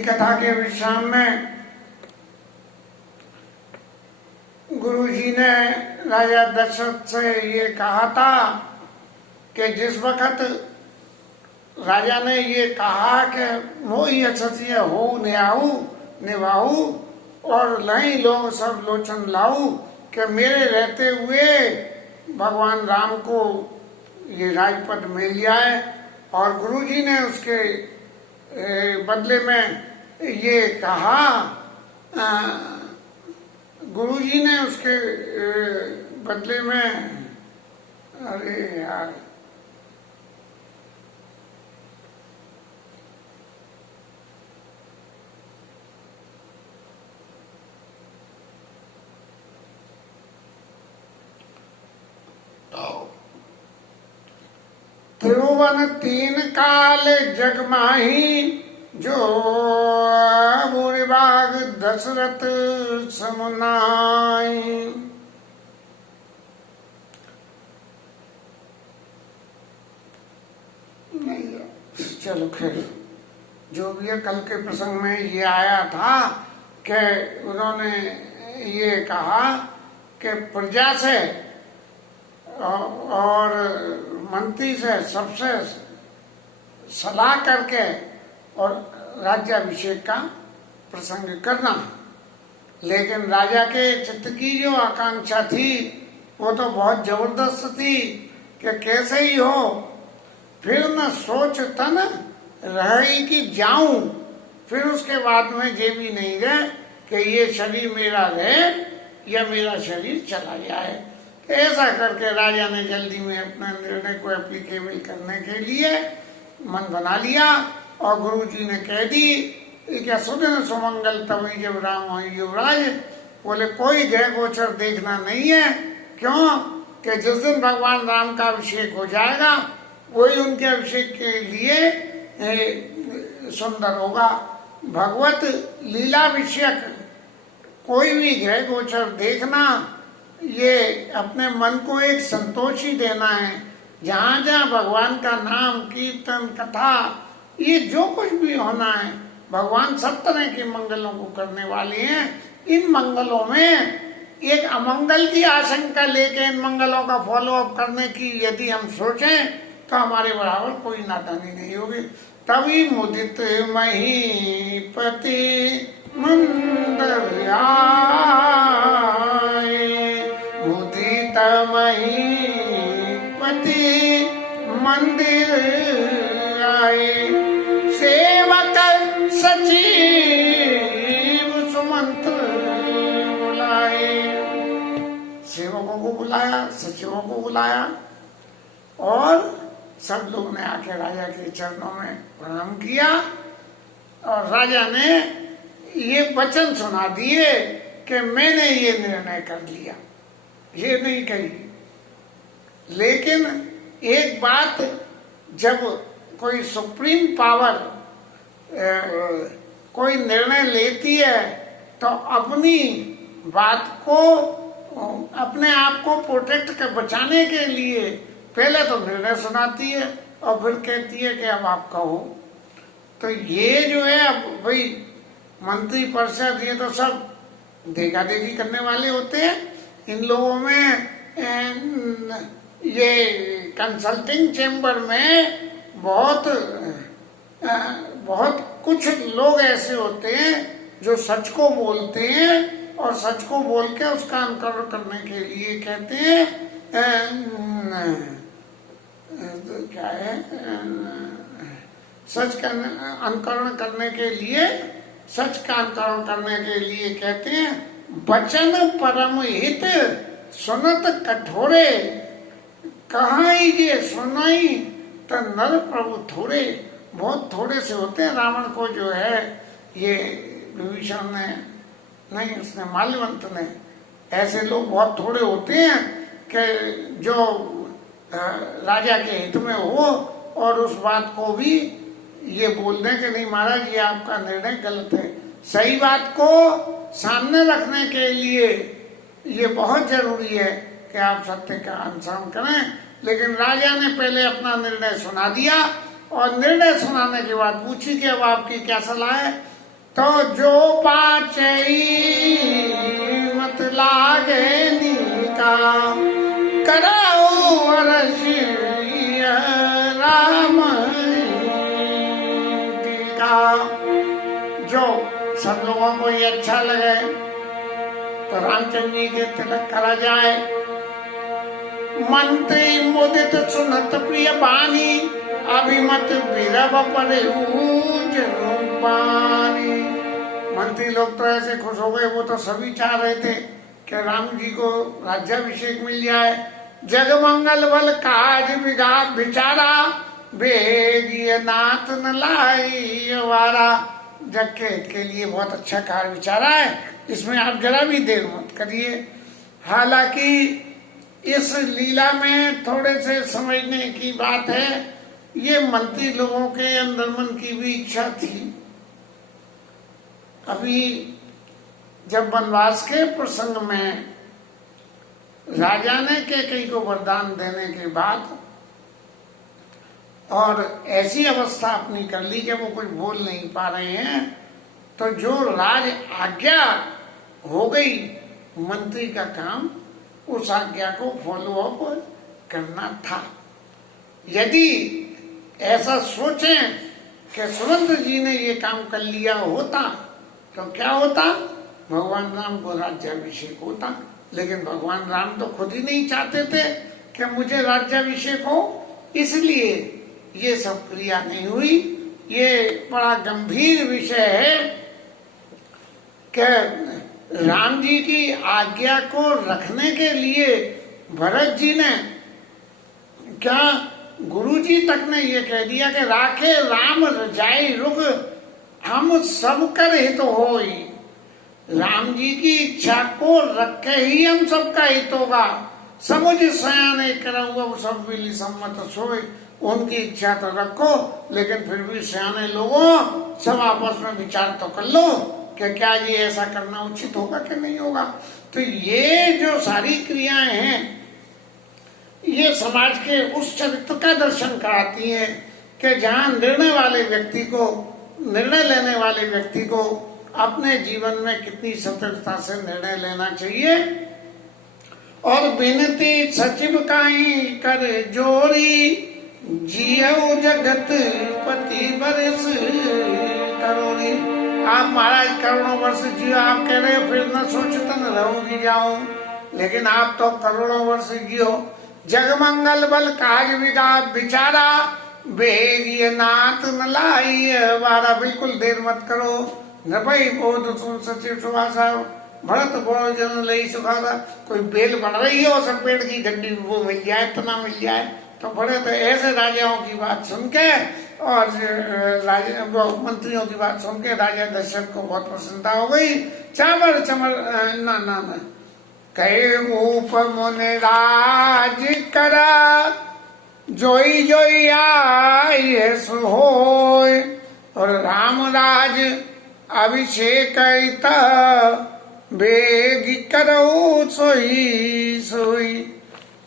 कथा के विश्राम में गुरुजी ने राजा दशरथ से ये कहा था कि जिस वक्त राजा ने ये कहा कि मोहि अछसिय हो नियाऊ निभाऊ और लही लोग सब लोचन लाऊ, कि मेरे रहते हुए भगवान राम को ये राजपद मिल जाए। और गुरुजी ने उसके बदले में ये कहा, गुरुजी ने उसके बदले में, अरे यार त्रिभुवन तीन काल जगमाही, जो बुढ़बाग दशरथ समुनाई। नहीं, चलो खैर जो भी है, कल के प्रसंग में ये आया था कि उन्होंने ये कहा कि प्रजा से और मंत्री से सबसे सलाह करके और राज्याभिषेक का प्रसंग करना। लेकिन राजा के चित्त की जो आकांक्षा थी वो तो बहुत जबरदस्त थी कि कैसे ही हो, फिर न सोच तन रही कि जाऊं, फिर उसके बाद में ये भी नहीं रहे कि ये शरीर मेरा रहे या मेरा शरीर चला जाए। ऐसा करके राजा ने जल्दी में अपने निर्णय को एप्लीकेबल करने के लिए मन बना लिया और गुरुजी ने कह दी क्या सुदिन सुमंगल तभी जब राम हो युवराज। बोले कोई ग्रह गोचर देखना नहीं है, क्यों कि जिस दिन भगवान राम का अभिषेक हो जाएगा वही उनके अभिषेक के लिए सुंदर होगा। भगवत लीला विषयक कोई भी ग्रह गोचर देखना ये अपने मन को एक संतोष ही देना है। जहाँ जहाँ भगवान का नाम कीर्तन कथा ये जो कुछ भी होना है, भगवान सब तरह के मंगलों को करने वाले हैं। इन मंगलों में एक अमंगल की आशंका लेके इन मंगलों का फॉलो अप करने की यदि हम सोचें तो हमारे बराबर कोई नादानी नहीं होगी। तभी मुदित महीपति मंदर आए, मुदित महीपति मंदिर आए, सेवक सचिव सुमंत्र बुलाए। सेवकों को बुलाया, सचिवों को बुलाया और सब लोग ने आके राजा के चरणों में प्रणाम किया और राजा ने ये वचन सुना दिए कि मैंने ये निर्णय कर लिया। ये नहीं कही, लेकिन एक बात, जब कोई सुप्रीम पावर कोई निर्णय लेती है तो अपनी बात को, अपने आप को प्रोटेक्ट कर बचाने के लिए पहले तो निर्णय सुनाती है और फिर कहती है कि अब आप कहो। तो ये जो है, अब भाई मंत्री परिषद ये तो सब देखा देखी करने वाले होते हैं। इन लोगों में ये कंसल्टिंग चेम्बर में बहुत कुछ लोग ऐसे होते हैं जो सच को बोलते हैं और सच को बोल के उसका अनुकरण करने के लिए कहते हैं क्या है, सच का अनुकरण करने के लिए, सच का अनुकरण करने के लिए कहते हैं वचन परम हित सुनत कठोरे, कहाँ ये सुनाई तो नर प्रभु थोड़े। बहुत थोड़े से होते हैं। रावण को जो है ये विभीषण ने, नहीं उसने माल्यवंत ने, ऐसे लोग बहुत थोड़े होते हैं कि जो राजा के हित में हो और उस बात को भी ये बोल दें कि नहीं महाराज ये आपका निर्णय गलत है। सही बात को सामने रखने के लिए ये बहुत जरूरी है कि आप सत्य का अनुसरण करें। लेकिन राजा ने पहले अपना निर्णय सुना दिया और निर्णय सुनाने के बाद पूछी कि अब आपकी क्या सलाह है। तो जो पाचई मत लागे नीका, कराओ अरसिय राम टीका। जो सब लोगों को ये अच्छा लगे तो रामचंद्र जी के तिलक करा जाए। मंत्री मुदित सुनत प्रिय बानी, अभिमत विरव परे जनु पानी। मंत्री लोग तो ऐसे खुश हो गए, वो तो सभी चाह रहे थे कि राम जी को राज्याभिषेक मिल जाए। जगमंगल बल काज विघात विचारा, बेगिय नाथ न लाई वारा। जग के हित के लिए बहुत अच्छा कार्य विचारा है, इसमें आप जरा भी देर मत करिए। हालांकि इस लीला में थोड़े से समझने की बात है, ये मंत्री लोगों के अंदर मन की भी इच्छा थी। अभी जब वनवास के प्रसंग में राजा ने कैकेयी को वरदान देने के बाद और ऐसी अवस्था अपनी कर ली कि वो कुछ बोल नहीं पा रहे हैं, तो जो राज आज्ञा हो गई, मंत्री का काम उस आज्ञा को फॉलो अप करना था। यदि ऐसा सोचें कि सुरेंद्र जी ने ये काम कर लिया होता तो क्या होता, भगवान राम को राज्याभिषेक होता। लेकिन भगवान राम तो खुद ही नहीं चाहते थे कि मुझे राज्याभिषेक हो, इसलिए ये सब क्रिया नहीं हुई। ये बड़ा गंभीर विषय है कि राम जी की आज्ञा को रखने के लिए भरत जी ने क्या, गुरु जी तक ने ये कह दिया कि राखे राम रजाई रुग, हम सब कर हित होई। राम जी की इच्छा को रख के ही हम सबका हित होगा। समुझ सयाने करूँगा सब मिली सम्मत सोए। उनकी इच्छा तो रखो, लेकिन फिर भी सयाने लोगों सब आपस में विचार तो कर लो कि क्या ये ऐसा करना उचित होगा कि नहीं होगा। तो ये जो सारी क्रियाएं हैं, ये समाज के उस चरित्र का दर्शन कराती है कि जहाँ निर्णय वाले व्यक्ति को, निर्णय लेने वाले व्यक्ति को अपने जीवन में कितनी सतर्कता से निर्णय लेना चाहिए। और बिनती सचिव काई कर जोरी, जियो जगत पति बरस करोड़ी। आप महाराज करोड़ों वर्ष जियो, आप कह रहे हो फिर न सोचतन रहोगी जाऊं, लेकिन आप तो करोड़ों वर्ष जियो। जगमंगल बल काज विघात विचारा, बेगिय नाथ न लाई वारा। बिल्कुल देर मत करो, नभई बोध सुन सचिव सुभाषा, भरत बोल जन लई सुखासा। कोई बेल बन रही हो, सब पेड़ की डंडी वो मिल जाए, तना मिल जाए तो बड़े। तो ऐसे राजाओं की बात सुन के और मंत्रियों की बात सुन के राजा दशरथ को बहुत प्रसन्नता हो गई। चावर चमर ना ना ना कहे ऊप मुने राज करा, जोई जोई आई होय। और राम राज अभिषेक बेग करो सोई सोई।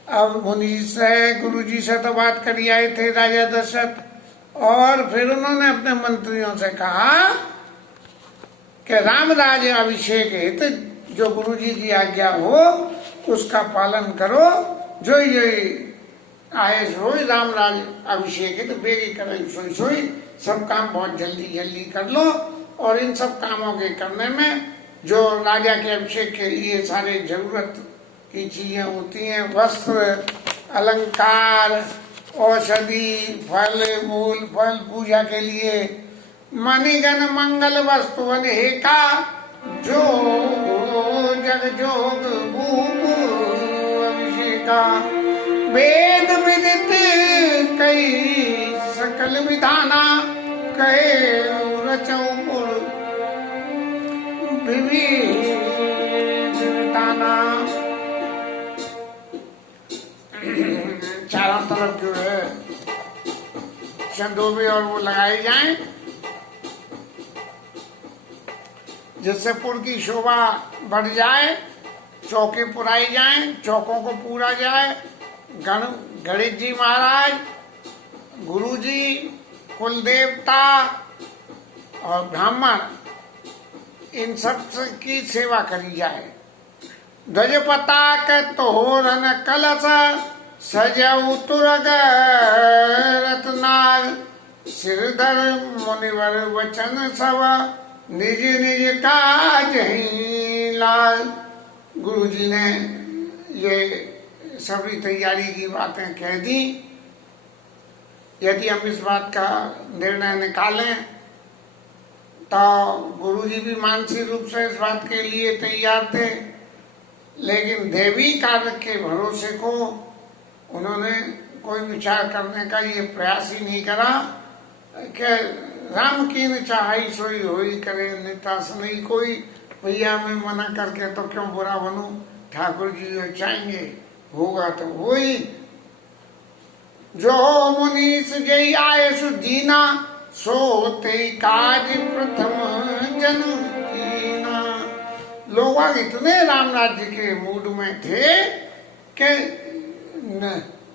अब मुनि से, गुरु जी से तो बात करी आए थे राजा दशरथ, और फिर उन्होंने अपने मंत्रियों से कहा कि राम राज अभिषेक है, तो जो गुरु जी की आज्ञा हो उसका पालन करो। जो आए सोई, राम राज अभिषेक है तो बेगी करो सोई सोई। सब काम बहुत जल्दी जल्दी कर लो, और इन सब कामों के करने में जो राजा के अभिषेक के लिए सारे जरूरत की चीजें होती हैं, वस्त्र, अलंकार, औषधि, फल, मूल फल, पूजा के लिए मणिगण मंगल वस्तु अनेका, जो जग जोग भूप अभिषेका। वेद विदित कई सकल विधाना, कहे रचौ पुर विविधाना। चारों तरफ जो है संदूबी और वो लगाई जाए, जिससे पुर की शोभा बढ़ जाए। चौके पुराई जाए, चौकों को पूरा जाए। गणेश जी महाराज, गुरु जी, कुल देवता और ब्राह्मण इन सब की सेवा करी जाए। ध्वज पताक तोरण कलश सजऊ तुरग रत्नार सिरधर मुनिवर वचन सब निज निज काज ही लाल। गुरु जी ने ये सभी तैयारी की बातें कह दी। यदि हम इस बात का निर्णय निकालें तो गुरु जी भी मानसिक रूप से इस बात के लिए तैयार थे, लेकिन देवी कार्य के भरोसे को उन्होंने कोई विचार करने का ये प्रयास ही नहीं करा कि राम की न चाहई सोई होई करे नितास नहीं कोई, भैया मैं मना करके तो क्यों बुरा बनूं, ठाकुर जी जो चाहेंगे होगा तो वही। जो मुनीस जय आये सुदीना सो ते काज प्रथम जन्म कीना। लोग इतने राम राज्य के मूड में थे कि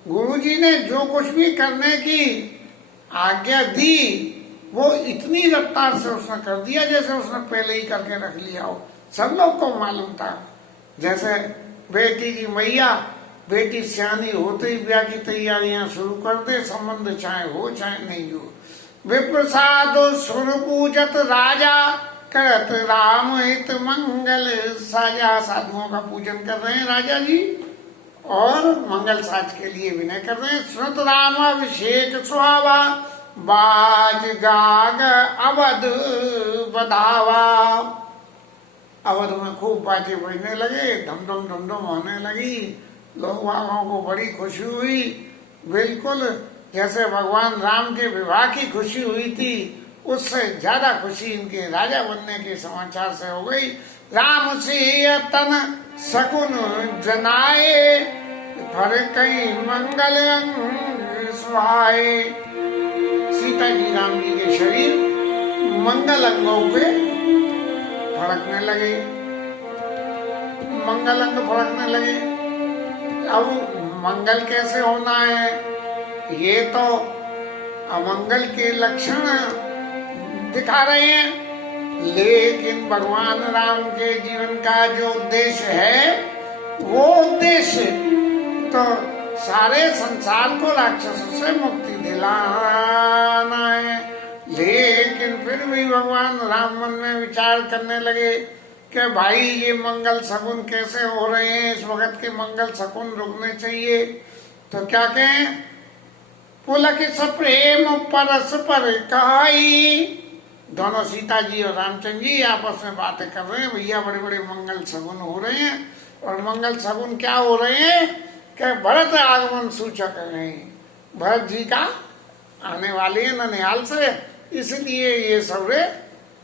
गुरु जी ने जो कुछ भी करने की आज्ञा दी वो इतनी रफ्तार से उसने कर दिया जैसे उसने पहले ही करके रख लिया हो। सब लोग को मालूम था, जैसे बेटी की मैया बेटी सियानी होते ही ब्याह की तैयारियां शुरू कर दे, संबंध चाहे हो चाहे नहीं हो। विप्रसाद सुर पूजत राजा करत राम हित मंगल साजा। साधुओं का पूजन कर रहे हैं राजा जी और मंगल साज के लिए विनय कर रहे हैं। सुनत राम अभिषेक सुहावा बाज गाग अवध बधावा। अवध में खूब बाजे बजने लगे, धमधम धमधम होने लगी, लोग वालों को बड़ी खुशी हुई, बिल्कुल जैसे भगवान राम के विवाह की खुशी हुई थी उससे ज्यादा खुशी इनके राजा बनने के समाचार से हो गई। राम से तन सकुन जनाए फर कई मंगल सुहाए। सीता जी राम जी के शरीर मंगल अंगों पे फड़कने लगे, मंगल अंग फड़कने लगे। अब मंगल कैसे होना है ये तो अमंगल के लक्षण दिखा रहे हैं, लेकिन भगवान राम के जीवन का जो उद्देश्य है वो उद्देश्य तो सारे संसार को राक्षसों से मुक्ति दिलाना है। लेकिन फिर भी भगवान राम मन में विचार करने लगे कि भाई ये मंगल शगुन कैसे हो रहे हैं, इस वक्त के मंगल शगुन रुकने चाहिए। तो क्या कहें, पुलक सप्रेम परस्पर कहाई। दोनों सीता जी और रामचंद्र जी आपस में बातें कर रहे हैं, भैया बड़े बड़े मंगल शगुन हो रहे हैं। और मंगल शगुन क्या हो रहे हैं कि भरत आगमन सूचक है, भरत जी का आने वाले हैं ननिहाल से, इसलिए ये सबरे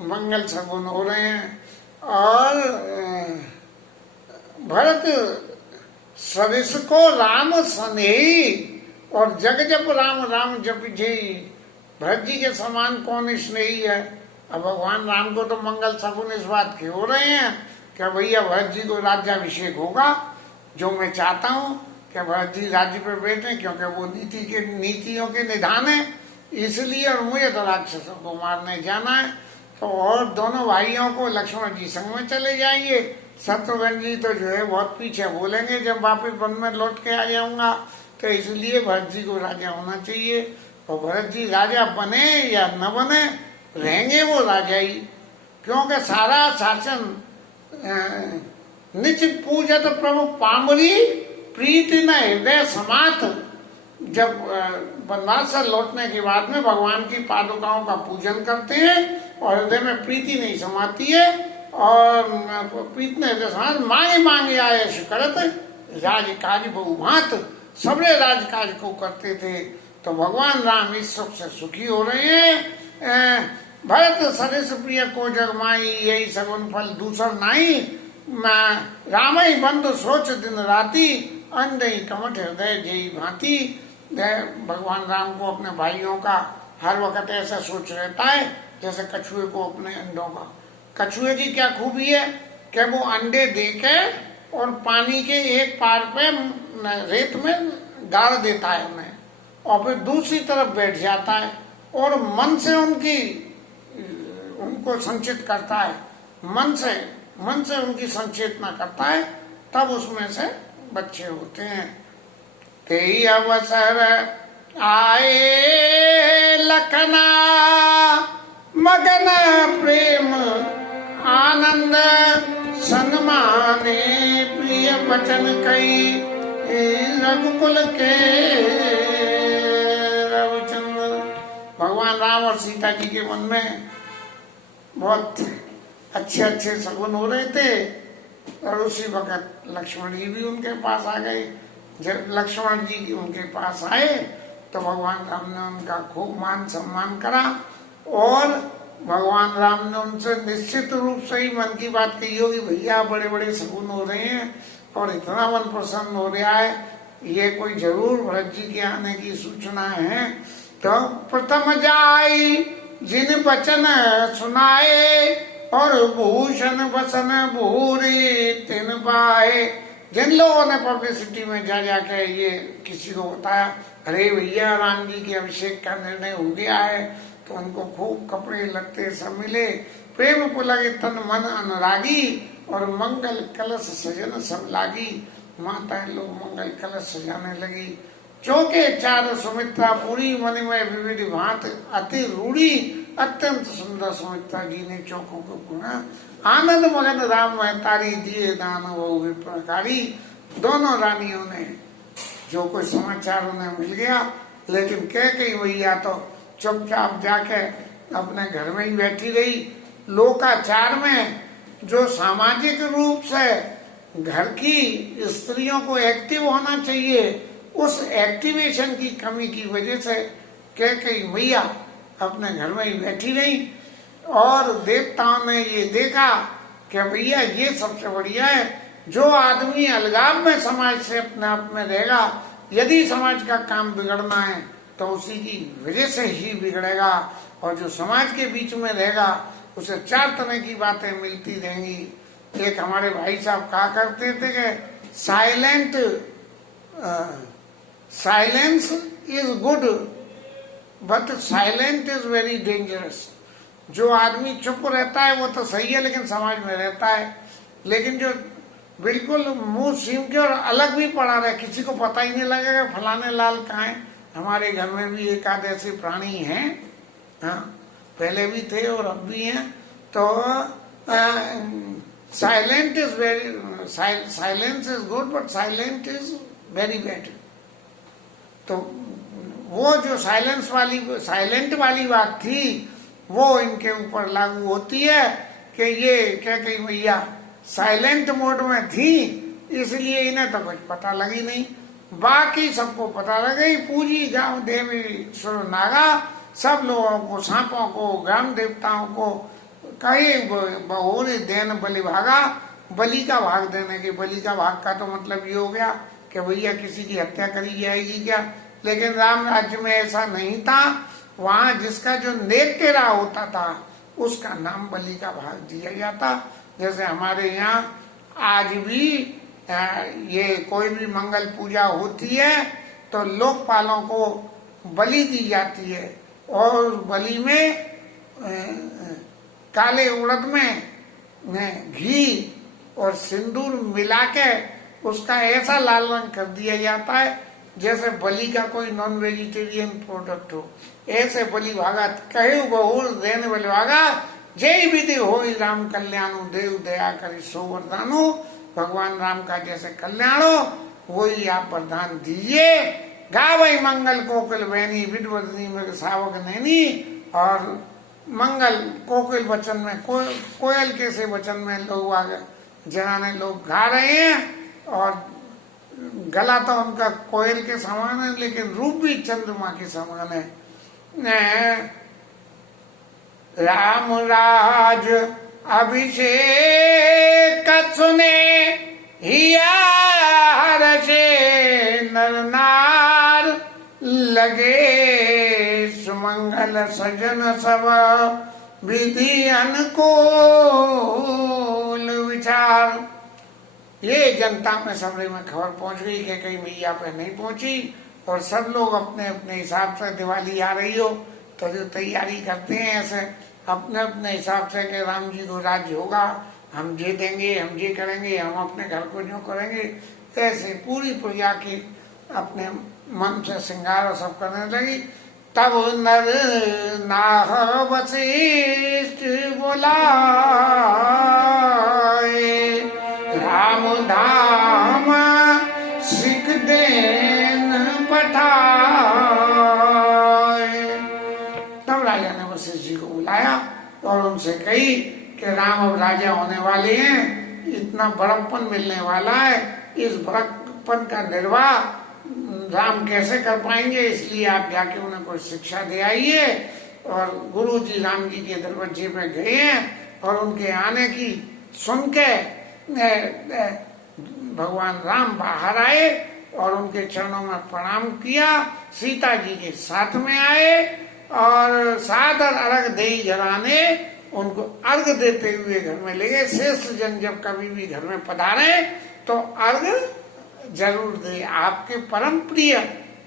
मंगल शगुन हो रहे हैं। और भरत सरिस को राम स्नेही और जग जप राम राम जप जय। भरत जी के समान कौन स्नेही है। अब भगवान राम को तो मंगल शगुन इस बात के हो रहे हैं कि भैया भरत जी को राज्याभिषेक होगा, जो मैं चाहता हूँ कि भरत जी राज्य पर बैठे, क्योंकि वो नीतियों के निधान है इसलिए, और मुझे तो राक्षसों को मारने जाना है। तो और दोनों भाइयों को लक्ष्मण जी संग में चले जाएंगे, शत्रुघ्न जी तो जो है बहुत पीछे बोलेंगे जब वापिस वन में लौट के आ जाऊंगा। तो इसलिए भरत जी को राजा होना चाहिए, और भरत जी राजा बने या न बने रहेंगे वो राजा ही, क्योंकि सारा शासन निश्चित पूजत प्रभु पामरी प्रीति न हृदय समात। जब वनवास से लौटने के बाद में भगवान की पादुकाओं का पूजन करते हैं और हृदय में प्रीति नहीं समाती है, और प्रीति ने हृदय समात मांगे मांगे आए करत राजकाज बहुभांत। सबरे राजकाज को करते थे। तो भगवान राम इस सुख से सुखी हो रहे हैं। भरत सरिस प्रिय को जगमाई यही सगुन फल दूसर नाई। राम ही बंधु सोच दिन राती अंधई कमठ हृदय जय भांति। भगवान राम को अपने भाइयों का हर वक्त ऐसा सोच रहता है जैसे कछुए को अपने अंडों का। कछुए की क्या खूबी है कि वो अंडे देके और पानी के एक पार पे रेत में गाड़ देता है उन्हें, और फिर दूसरी तरफ बैठ जाता है और मन से उनको संचित करता है। मन से उनकी संचेतना करता है, तब उसमें से बच्चे होते हैं। ते अवसर आए लखना मगन प्रेम आनंद सन्माने प्रिय वचन कई रघुकुल के रविचंद्र। भगवान राम और सीता जी के मन में बहुत अच्छे सगुन हो रहे थे और उसी वक्त लक्ष्मण जी भी उनके पास आ गए। जब लक्ष्मण जी उनके पास आए तो भगवान राम ने उनका खूब मान सम्मान करा और भगवान राम ने उनसे निश्चित रूप से ही मन की बात कही होगी, भैया बड़े बड़े सगुन हो रहे हैं और इतना मन प्रसन्न हो रहा है, ये कोई जरूर भरत जी के आने की सूचना है। तो प्रथम जाई जिन वचन सुनाए और भूषण बसन भूरी तिन पाए। जिन लोगों ने पब्लिसिटी में जा जाके ये किसी को बताया, अरे भैया राम जी के अभिषेक का निर्णय हो गया है, तो उनको खूब कपड़े लत्ते सब मिले, प्रेम पुलक तन मन अनुरागी और मंगल कलश सजन सब लागी। माताएं लोग मंगल कलश सजाने लगी। चौके चार सुमित्रा पूरी मन में विविध भांत अति रूढ़ी अत्यंत सुंदर सुमित्रा जी ने चौकों को पुना। आनंद मगन राम में तारी दिए दान वो विप्रकारी। दोनों रानियों ने जो कोई समाचार उन्हें मिल गया, लेकिन कई भैया तो चुपचाप जाके अपने घर में ही बैठी रही। लोकाचार में जो सामाजिक रूप से घर की स्त्रियों को एक्टिव होना चाहिए, उस एक्टिवेशन की कमी की वजह से कई मैया अपने घर में ही बैठी रही और देवताओं ने ये देखा कि भैया ये सबसे बढ़िया है, जो आदमी अलगाव में समाज से अपने आप में रहेगा, यदि समाज का काम बिगड़ना है तो उसी की वजह से ही बिगड़ेगा, और जो समाज के बीच में रहेगा उसे चार तरह की बातें मिलती रहेंगी। एक हमारे भाई साहब कहा करते थे कि silence is good but silent is very dangerous. जो आदमी चुप रहता है वो तो सही है, लेकिन समाज में रहता है। लेकिन जो बिल्कुल मुंह सीम के और अलग भी पड़ा रहे, किसी को पता ही नहीं लगेगा फलाने लाल कहाँ है। हमारे घर में भी एक आध ऐसे प्राणी हैं, हाँ, पहले भी थे और अब भी हैं। तो silence is good but silent is very bad. तो वो जो साइलेंट वाली बात थी वो इनके ऊपर लागू होती है कि ये क्या कही भैया साइलेंट मोड में थी, इसलिए इन्हें तो कुछ पता लगी नहीं, बाकी सबको पता लग गई। पूजी गांव देवी सुर नागा, सब लोगों को, सांपों को, ग्राम देवताओं को कई बहुरी देन बलि भागा। बलि का भाग देने के, बलि का भाग का तो मतलब ये हो गया कि भैया किसी की हत्या करी जाएगी क्या। लेकिन राम राज्य में ऐसा नहीं था। वहां जिसका जो नेक तेरा होता था उसका नाम बलि का भाग दिया जाता। जैसे हमारे यहाँ आज भी ये कोई भी मंगल पूजा होती है तो लोकपालों को बलि दी जाती है, और बलि में काले उड़द में घी और सिंदूर मिला के उसका ऐसा लाल रंग कर दिया जाता है जैसे बलि का कोई नॉन वेजिटेरियन प्रोडक्ट हो। ऐसे बलि भागा कहे बहुर देन बलि भागा, जय विधि हो राम कल्याणु देव दया करी सो वरदानु। भगवान राम का जैसे कल्याण हो वही आप वरदान दीजिए। गावई मंगल कोकिल बहनी विडवदनी मृग सावक नैनी। और मंगल कोकिल वचन में कोयल के से वचन में लोग आगे जनाने लोग गा रहे हैं, और गला तो उनका कोयल के समान है लेकिन रूप भी चंद्रमा के समान है। राम राज अभिषेक सुने हिया हर्षे नर नार, लगे सुमंगल सजन सब विधि अनुकूल विचार। ये जनता में सबरे में खबर पहुंच गई कि कहीं मैया पे नहीं पहुंची, और सब लोग अपने अपने हिसाब से दिवाली आ रही हो तो जो तैयारी करते हैं ऐसे अपने अपने हिसाब से कि राम जी को राज्य होगा, हम ये देंगे, हम ये करेंगे, हम अपने घर को जो करेंगे, ऐसे पूरी प्रजा की अपने मन से श्रृंगार और सब करने लगी। तब नर नाह वशिष्ठ बोला, राम धाम सिख देन पठाए। तब राजा ने वशिष्ठ जी को बुलाया और उनसे कही कि राम अब राजा होने वाले हैं, इतना बड़प्पन मिलने वाला है, इस बड़प्पन का निर्वाह राम कैसे कर पाएंगे, इसलिए आप जाके उन्हें कोई शिक्षा दे आइए। और गुरु जी राम जी के दरवाजे पे गए हैं और उनके आने की सुन के भगवान राम बाहर आए और उनके चरणों में प्रणाम किया, सीता जी के साथ में आए और सादर अर्घ दे घराने उनको अर्घ देते हुए घर में ले गए। श्रेष्ठ जन जब कभी भी घर में पधारे तो अर्घ जरूर दे, आपके परम प्रिय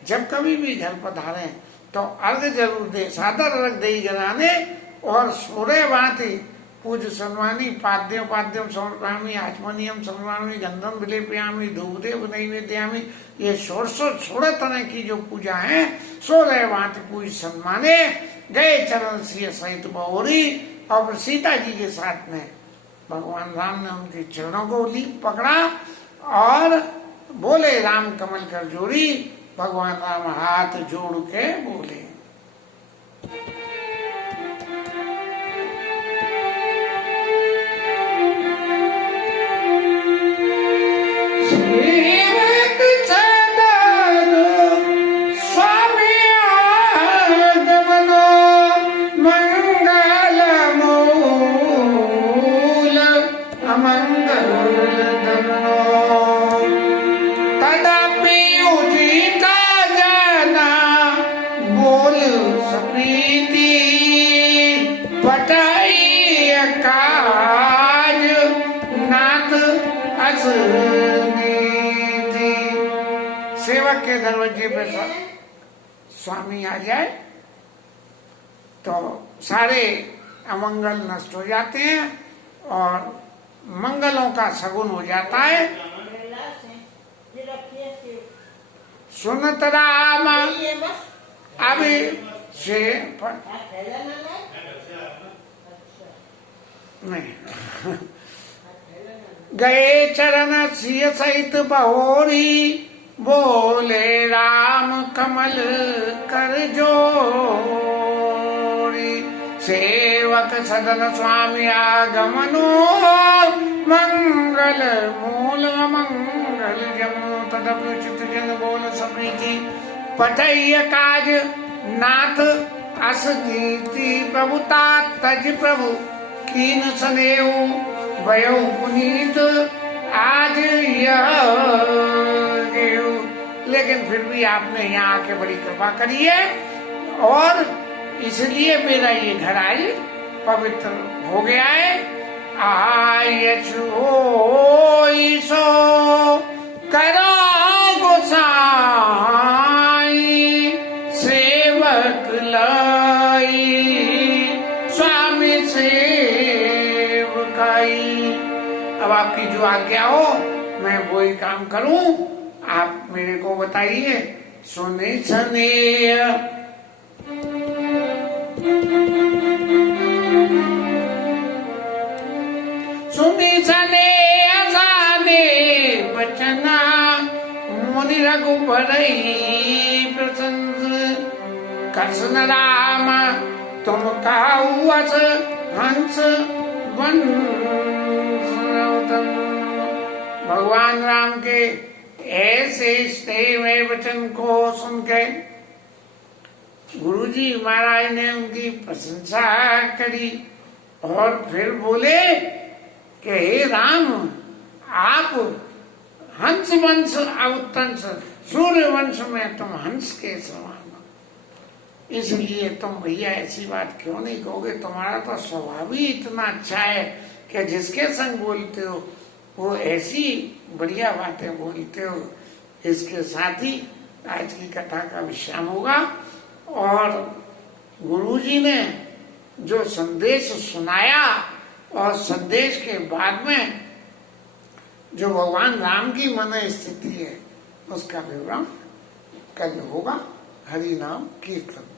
जब कभी भी घर पधारे तो अर्घ जरूर दे, सादर अर्घ दे घराने और सोरे भांति पूज सन्मानी पाद्यों पाद्यों समर्पयामि आचमनियम समर्पयामि गंधम विलेपयामि धूपदेव नैवेद्यामि। ये षोड़शो 16 तरह की जो पूजा है, सोरे भांति पूज सम्माने गए चरण सिंह सहित बहुरी। और सीता जी के साथ में भगवान राम ने उनके चरणों को ली पकड़ा और बोले राम कमल कर जोड़ी। भगवान राम हाथ जोड़ के बोले, सेवक के दरवाजे पे स्वामी आ जाए तो सारे अमंगल नष्ट हो जाते हैं और मंगलों का सगुन हो जाता है। सुनत राम अभी से नहीं गए चरण सिय सहित बहोरी, बोले राम कमल कर जोड़ी। सेवक सदन स्वामी आगमनो, मंगल मूल मंगल जमो। तदपि चित जन बोल सप्रीति, पठय काज नाथ अस कीर्ति। प्रभुता तज प्रभु कीन सनेऊ, वयो पुनीत आज यह। लेकिन फिर भी आपने यहाँ आके बड़ी कृपा करी है और इसलिए मेरा ये घर आज पवित्र हो गया है। सो करो गोसाई, सेवक लाई स्वामी सेवकाई। अब आपकी जो आज्ञा हो मैं वही काम करूं, आप मेरे को बताइए। सुने सने सुनी सने असाने बचना, मुनि रघुबर प्रसन्न। कृष्ण राम तुम काउस हंस वंश। भगवान राम के ऐसे स्नेह वचन को सुन के गुरुजी महाराज ने उनकी प्रशंसा करी और फिर बोले कि हे राम, आप हंस वंश अवतंस, सूर्य वंश में तुम हंस के समान हो, इसलिए तुम भैया ऐसी बात क्यों नहीं कहोगे। तुम्हारा तो स्वभाव ही इतना अच्छा है कि जिसके संग बोलते हो वो ऐसी बढ़िया बातें बोलते हो। इसके साथ ही आज की कथा का विश्राम होगा और गुरुजी ने जो संदेश सुनाया और संदेश के बाद में जो भगवान राम की मन स्थिति है उसका विवरण कल होगा। हरि नाम कीर्तन।